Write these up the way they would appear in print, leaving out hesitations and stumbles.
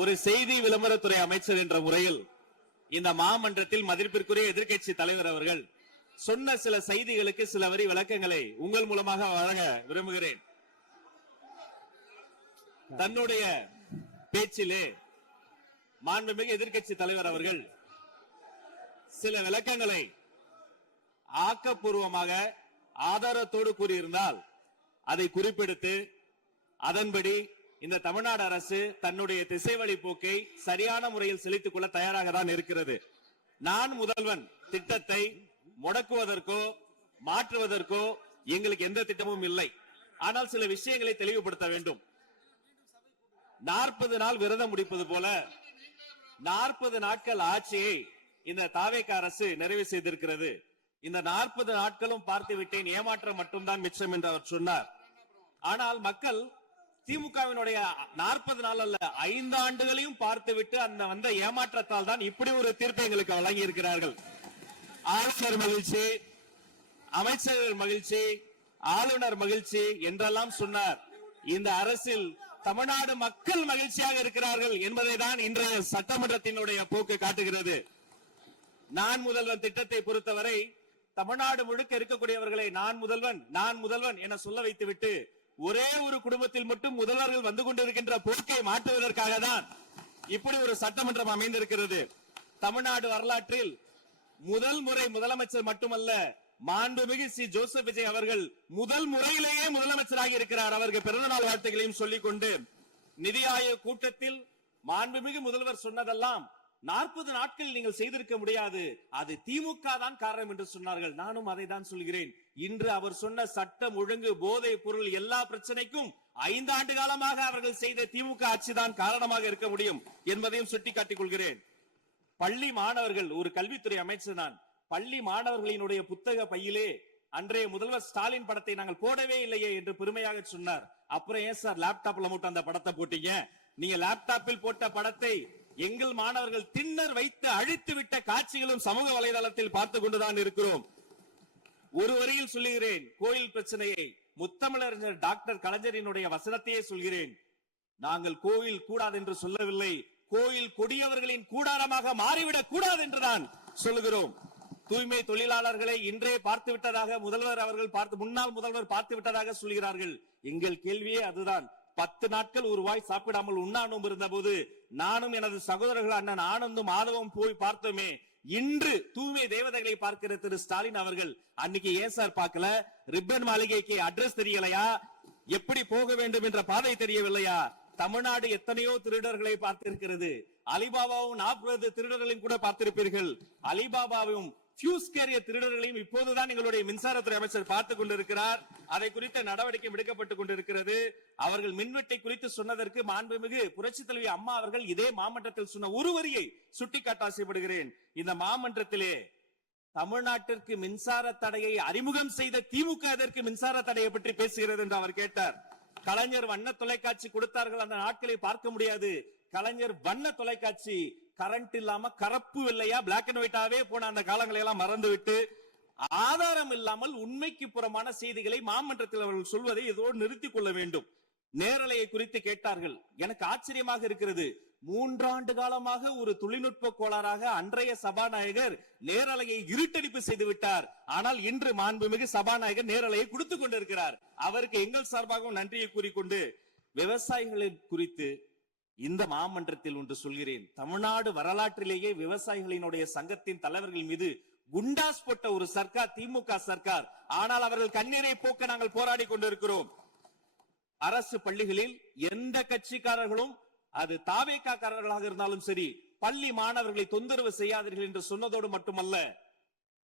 ஒரு செய்தி விளம்பரத்துறை அமைச்சர் என்ற முறையில் இந்த மாமன்றத்தில் மதிப்பிற்குரிய எதிர்க்கட்சி தலைவர் அவர்கள் சொன்ன சில செய்திகளுக்கு சில வரி விளக்கங்களை உங்கள் மூலமாக வழங்க விரும்புகிறேன். தன்னுடைய பேச்சிலே மாண்புமிகு எதிர்க்கட்சி தலைவர் அவர்கள் சில விளக்கங்களை ஆக்கப்பூர்வமாக ஆதாரத்தோடு கூறியிருந்தால் அதை குறிப்பிடுத்து அதன்படி இந்த தமிழ்நாடு அரசு தன்னுடைய திசைவழி போக்கை சரியான முறையில் செலுத்திக் கொள்ள தயாராக தான் இருக்கிறது. நான் முதல்வன் திட்டத்தை முடக்குவதற்கோ மாற்றுவதற்கோ எங்களுக்கு எந்த திட்டமும் இல்லை. ஆனால் சில விஷயங்களை தெளிவுபடுத்த வேண்டும். 40 நாள் விரதம் முடிப்பது போல 40 நாட்கள் ஆட்சியை இந்த தாவேக அரசு நிறைவு செய்திருக்கிறது. இந்த 40 நாட்களும் பார்த்து விட்டேன், ஏமாற்றம் மட்டும்தான் மிச்சம் என்று அவர் சொன்னார். ஆனால் மக்கள் திமுகவினுடைய 40 நாள் அல்ல 5 ஆண்டுகளையும் பார்த்துவிட்டு அந்த வந்த ஏமாற்றத்தால் தான் இப்படி ஒரு தீர்ப்பை எங்களுக்கு வழங்கி இருக்கிறார்கள். ஆளுநர் மகிழ்ச்சி, அமைச்சர்கள் மகிழ்ச்சி, ஆளுநர் மகிழ்ச்சி என்றெல்லாம் சொன்னார். இந்த அரசில் தமிழ்நாடு மக்கள் மகிழ்ச்சியாக இருக்கிறார்கள் என்பதை தான் இன்றைய சட்டமன்றத்தினுடைய போக்கு காட்டுகிறது. நான் முதல்வன் திட்டத்தை பொறுத்தவரை தமிழ்நாடு முழுக்க இருக்கக்கூடியவர்களை நான் முதல்வன் என சொல்ல வைத்துவிட்டு ஒரே ஒரு குடும்பத்தில் மட்டும் முதல்வர்கள் வந்து கொண்டிருக்கின்ற போக்கை மாற்றுவதற்காக தான் இப்படி ஒரு சட்டமன்றம் அமைந்திருக்கிறது. தமிழ்நாடு வரலாற்றில் முதல் முறை முதலமைச்சர் மட்டுமல்ல, மாண்புமிகு சி ஜோசப் விஜய் அவர்கள் முதல் முறையிலேயே முதலமைச்சராக இருக்கிறார். அவருக்கு பிறந்த நாள் வாழ்த்துக்களையும் சொல்லிக் கொண்டு, நிதி ஆயோக் கூட்டத்தில் மாண்புமிகு முதல்வர் சொன்னதெல்லாம் 40 நாட்கள் நீங்கள் செய்திருக்க முடியாது, அது திமுக தான் காரணம் என்று சொன்னார்கள். நானும் அதை தான் சொல்கிறேன். இன்று அவர் சொன்ன சட்டம் ஒழுங்கு, போதை பொருள் எல்லா பிரச்சனைக்கும் 5 ஆண்டு காலமாக அவர்கள் செய்த திமுக ஆட்சி தான் காரணமாக இருக்க முடியும் என்பதையும் சுட்டிக்காட்டிக் கொள்கிறேன். பள்ளி மாணவர்கள், ஒரு கல்வித்துறை அமைச்சர் தான், பள்ளி மாணவர்களினுடைய புத்தக பையிலே அன்றைய முதல்வர் ஸ்டாலின் படத்தை நாங்கள் போடவே இல்லையே என்று பெருமையாக சொன்னார். அப்புறம் ஏன் சார் லேப்டாப்ல மட்டும் அந்த படத்தை போட்டீங்க? நீங்க லேப்டாப்பில் போட்ட படத்தை எங்கள் மாணவர்கள் திண்ணர் வைத்து அழித்து விட்ட காட்சிகளும் சமூக வலைதளத்தில் பார்த்து கொண்டுதான் இருக்கிறோம். ஒரு வரியில் சொல்லுகிறேன், கோயில் பிரச்சனையை முத்தமிழறிஞர் டாக்டர் கலைஞரினுடைய வசனத்தையே சொல்கிறேன். நாங்கள் கோயில் கூடாது என்று சொல்லவில்லை, கோயில் கொடியவர்களின் கூடாரமாக மாறிவிடக் கூடாது என்றுதான் சொல்லுகிறோம். தூய்மை தொழிலாளர்களை இன்றே பார்த்து விட்டதாக முன்னாள் முதல்வர் பார்த்து விட்டதாக சொல்கிறார்கள். எங்கள் கேள்வியே அதுதான். 10 நாட்கள் ஒரு வாய் சாப்பிடாமல் உண்ணாநோம்பு இருந்த போது நானும் எனது சகோதரர்கள் அண்ணன் ஆனந்தும் மாதவம் போய் பார்த்தோமே. இன்று தூய்மை தேவதைகளை பார்க்கிற திரு ஸ்டாலின் அவர்கள் அன்னைக்கு ஏன் சார் பார்க்கல? ரிப்பன் மாளிகைக்கு அட்ரஸ் தெரியலையா? எப்படி போக வேண்டும் என்ற பாதை தெரியவில்லையா? தமிழ்நாடு எத்தனையோ திருடர்களை பார்த்திருக்கிறது. அலிபாபாவும் 40 திருடர்களையும் கூட பார்த்திருப்பீர்கள். அலிபாபாவும் பியூஸ் கேரிய திருடர்களையும் இப்போதுதான் எங்களுடைய மின்சாரத்துறை அமைச்சர் பார்த்துக் கொண்டிருக்கிறார். அதை குறித்த நடவடிக்கை எடுக்கப்பட்டுக் கொண்டிருக்கிறது. அவர்கள் மின்வெட்டை குறித்து சொன்னதற்கு மாண்புமிகு புரட்சி தலைவி அம்மா அவர்கள் இதே மாமன்றத்தில் சொன்ன ஒரு வரியை சுட்டிக்காட்ட ஆசைப்படுகிறேன். இந்த மாமன்றத்திலே தமிழ்நாட்டிற்கு மின்சார தடையை அறிமுகம் செய்த திமுக எதற்கு மின்சார தடையை பற்றி பேசுகிறது என்று அவர் கேட்டார். கலைஞர் வண்ண தொலைக்காட்சி கொடுத்தார்கள், அந்த நாட்களை பார்க்க முடியாது. கலைஞர் வண்ண தொலைக்காட்சி கரண்ட் இல்லாம கருப்பு வெள்ளையா பிளாக் அண்ட் ஒயிட்டாவே போன அந்த காலங்களை எல்லாம் மறந்துவிட்டு ஆதாரம் இல்லாமல் உண்மைக்கு புறமான செய்திகளை மாமன்றத்தில் அவர்கள் சொல்வதை இதோடு நிறுத்திக் கொள்ள வேண்டும். நேரலையை குறித்து கேட்டார்கள். எனக்கு ஆச்சரியமாக இருக்கிறது. 3 ஆண்டு காலமாக ஒரு தொழில்நுட்ப கோளாறாக அன்றைய சபாநாயகர் நேரலையை இருட்டடிப்பு செய்து விட்டார். ஆனால் இன்று மாண்புமிகு சபாநாயகர் நேரலையை கொடுத்துக் கொண்டிருக்கிறார். அவருக்கு எங்கள் சார்பாகவும் நன்றியை கூறிக்கொண்டு, விவசாயிகளை குறித்து இந்த மாமன்றத்தில் ஒன்று சொல்கிறேன். தமிழ்நாடு வரலாற்றிலேயே விவசாயிகளினுடைய சங்கத்தின் தலைவர்கள் மீது குண்டாஸ் போட்ட ஒரு சர்க்கார் திமுக சர்க்கார். ஆனால் அவர்கள் கண்ணீரை போக்க நாங்கள் போராடி கொண்டிருக்கிறோம். அரசு பள்ளிகளில் எந்த கட்சிக்காரர்களும், அது தாவேகாரர்களாக இருந்தாலும் சரி, பள்ளி மாணவர்களை தொந்தரவு செய்யாதீர்கள் என்று சொன்னதோடு மட்டுமல்ல,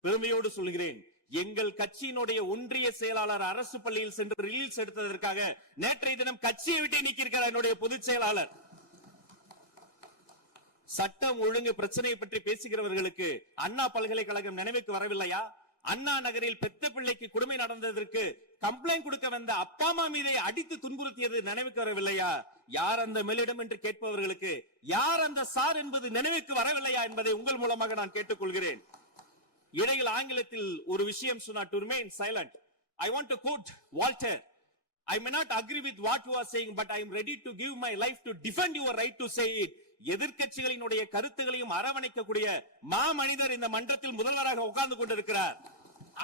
பெருமையோடு சொல்கிறேன், எங்கள் கட்சியினுடைய ஒன்றிய செயலாளர் அரசு பள்ளியில் சென்று ரீல்ஸ் எடுத்ததற்காக நேற்றைய தினம் கட்சியை விட்டு நீக்கியிருக்கிறார் என்னுடைய பொதுச் செயலாளர். சட்டம் ஒழுங்கு பிரச்சனையை பற்றி பேசுகிறவர்களுக்கு அண்ணா பல்கலைக்கழகம் நினைவுக்கு வரவில்லையா? அண்ணா நகரில் பெத்த பிள்ளைக்கு கொடுமை நடந்ததற்கு கம்ப்ளைண்ட் கொடுக்க வந்த அப்பா அம்மா மீதை அடித்து துன்புறுத்தியது நினைவுக்கு வரவில்லையா? யார் அந்த மேலிடம் என்று கேட்பவர்களுக்கு யார் அந்த சார் என்பது நினைவுக்கு வரவில்லையா என்பதை உங்கள் மூலமாக நான் கேட்டுக்கொள்கிறேன். இடையில் ஆங்கிலத்தில் ஒரு விஷயம் சொன்னார், to remain silent. I want to quote Walter. I may not agree with what you are saying, but I am ready to give my life to defend your right to say it. எதிர்க்கட்சிகளினுடைய கருத்துகளையும் அரவணைக்கக்கூடிய மாமனிதர் இந்த மன்றத்தில் முதல்வராக உட்கார்ந்து கொண்டிருக்கிறார்.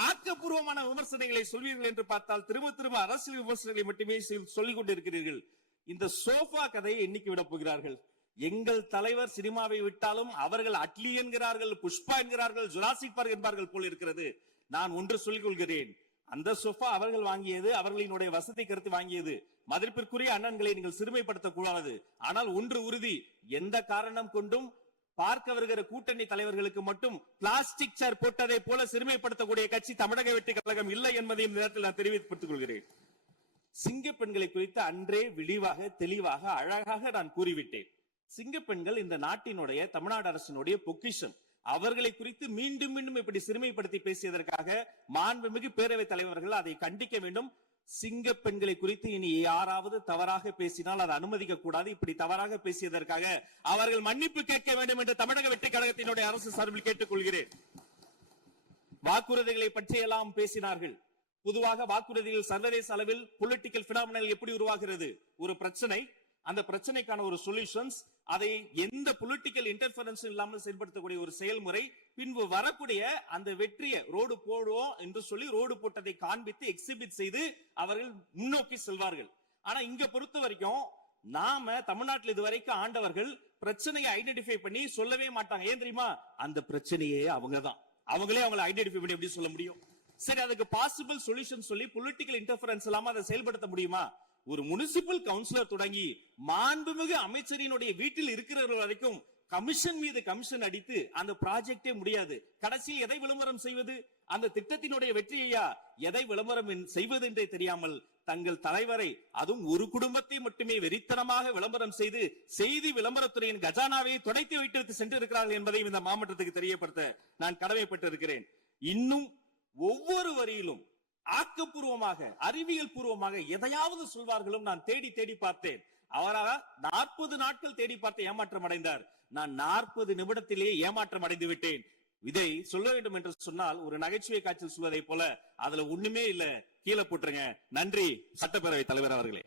ஆக்கப்பூர்வமான விமர்சனங்களை சொல்வீர்கள் என்று பார்த்தால் திரும்ப அரசியல் விமர்சனங்களை மட்டுமே சொல்லிக் கொண்டிருக்கிறீர்கள். இந்த சோஃபா கதையை என்னைக்கு விட போகிறார்கள்? எங்கள் தலைவர் சினிமாவை விட்டாலும் அவர்கள் அட்லி என்கிறார்கள், புஷ்பா என்கிறார்கள், ஜுராசிக் பார்க் என்பார்கள் போல் இருக்கிறது. நான் ஒன்று சொல்லிக் கொள்கிறேன், அந்த சோஃபா அவர்கள் வாங்கியது, அவர்களினுடைய வசதி கருத்து வாங்கியது. மதிப்பிற்குரிய அண்ணன்களை நீங்கள் சிறுமைப்படுத்தக் கூடாது. ஆனால் ஒன்று உறுதி, எந்த காரணம் கொண்டும் பார்க்க வருகிற கூட்டணி தலைவர்களுக்கு மட்டும் பிளாஸ்டிக் சேர் போட்டதை போல சிறுமைப்படுத்தக்கூடிய கட்சி தமிழக வெற்றி கழகம் இல்லை என்பதை இந்த நேரத்தில் நான் தெரிவித்துக் கொள்கிறேன். சிங்க பெண்களை குறித்து அன்றே விரிவாக தெளிவாக அழகாக நான் கூறிவிட்டேன். சிங்க பெண்கள் இந்த நாட்டினுடைய தமிழ்நாடு அரசினுடைய பொக்கிஷம். அவர்களை குறித்து மீண்டும் மீண்டும் இப்படி சிறுமைப்படுத்தி பேசியதற்காக மாண்புமிகு பேரவைத் தலைவர்கள் அதை கண்டிக்க வேண்டும். சிங்க பெண்களை குறித்து இனி யாராவது தவறாக பேசினால் அதை அனுமதிக்க கூடாது. இப்படி தவறாக பேசியதற்காக அவர்கள் மன்னிப்பு கேட்க வேண்டும் என்று தமிழக வெற்றி கழகத்தினுடைய அரசு சார்பில் கேட்டுக் கொள்கிறேன். வாக்குறுதிகளை பற்றியெல்லாம் பேசினார்கள். பொதுவாக வாக்குறுதிகள் சர்வதேச அளவில் பொலிட்டிக்கல் பினாமினல் எப்படி உருவாகிறது? ஒரு பிரச்சனை, அந்த பிரச்சனைக்கான ஒரு சொல்யூஷன்ஸ், அதை எந்த பொலிட்டிக்கல் இன்டர்ஃபரன்ஸ் இல்லாமல் செயல்படுத்தக்கூடிய ஒரு செயல்முறை, பின்பு வரக்கூடிய அந்த வெற்றியை ரோடு போடுவோம் என்று சொல்லி ரோடு போட்டதை காண்பித்து எக்ஸிபிட் செய்து அவர்கள் முன்னோக்கி செல்வார்கள். ஆனா இங்க பொறுத்த வரைக்கும் நாம தமிழ்நாட்டில் இதுவரைக்கும் ஆண்டவர்கள் பிரச்சனையை ஐடென்டிஃபை பண்ணி சொல்லவே மாட்டாங்க. ஏன் தெரியுமா? அந்த பிரச்சனையே அவங்கதான், அவங்களே அவங்களை ஐடென்டிஃபை பண்ணி எப்படி சொல்ல முடியும்? சரி, அதுக்கு பாசிபிள் சொல்யூஷன் சொல்லி பொலிட்டிக்கல் இன்டர்ஃபரன்ஸ் இல்லாம அதை செயல்படுத்த முடியுமா? ஒரு முனிசிபல் கவுன்சிலர் தொடங்கி மாண்புமிகு அமைச்சரினுடைய வீட்டில் இருக்கிறவர்கள் வரைக்கும் கமிஷன் மீது கமிஷன் அடித்து அந்த ப்ராஜெக்டே முடியாது. கடைசியில் எதை விளம்பரம் செய்வது? அந்த திட்டத்தினுடைய வெற்றியா எதை விளம்பரம் செய்வது என்றே தெரியாமல் தங்கள் தலைவரை, அதுவும் ஒரு குடும்பத்தை மட்டுமே வெறித்தனமாக விளம்பரம் செய்து செய்தி விளம்பரத்துறையின் கஜானாவை துடைத்து வைத்து சென்றிருக்கிறார்கள் என்பதையும் இந்த மாவட்டத்துக்கு தெரியப்படுத்த நான் கடமைப்பட்டிருக்கிறேன். இன்னும் ஒவ்வொரு வரியிலும் ஆக்கப்பூர்வமாக அறிவியல் பூர்வமாக எதையாவது சொல்வார்களும் நான் தேடி தேடி பார்த்தேன். அவராக 40 நாட்கள் தேடி பார்த்து ஏமாற்றம் அடைந்தார். நான் 40 நிமிடத்திலேயே ஏமாற்றம் அடைந்து விட்டேன். இதை சொல்ல வேண்டும் என்று சொன்னால் ஒரு நகைச்சுவை காட்சியில் சொல்வதை போல அதுல ஒண்ணுமே இல்ல, கீழே போட்டுருங்க. நன்றி சட்டப்பேரவை தலைவர் அவர்களே.